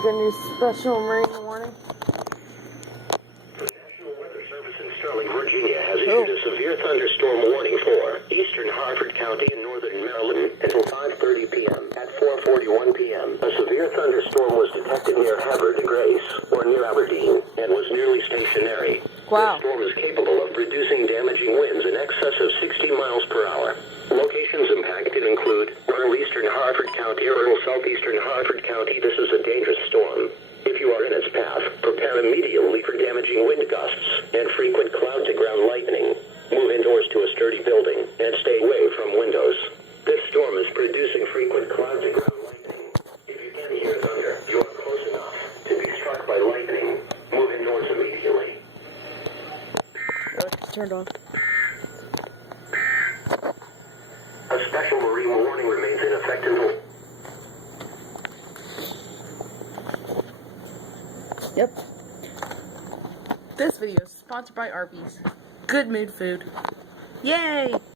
Like a new special marine warning. The National Weather Service in Sterling, Virginia has issued a severe thunderstorm warning for eastern Harford County and northern Maryland until 5:30 p.m. At 4:41 p.m., a severe thunderstorm was detected near Havre de Grace, or near Aberdeen, and was nearly stationary. Wow. This storm is capable of producing damaging winds in excess of 60 miles per hour. Locations impacted include rural eastern Harford County, rural southeastern Harford County. This is a dangerous storm. If you are in its path, prepare immediately for damaging wind gusts and frequent cloud-to-ground lightning. Move indoors to a sturdy building and stay away from windows. This storm is producing frequent cloud-to-ground lightning. If you can hear thunder, you are close enough to be struck by lightning. Move indoors immediately. Turned on. A special marine warning remains in effect until... Yep. This video is sponsored by Arby's. Good mood food. Yay!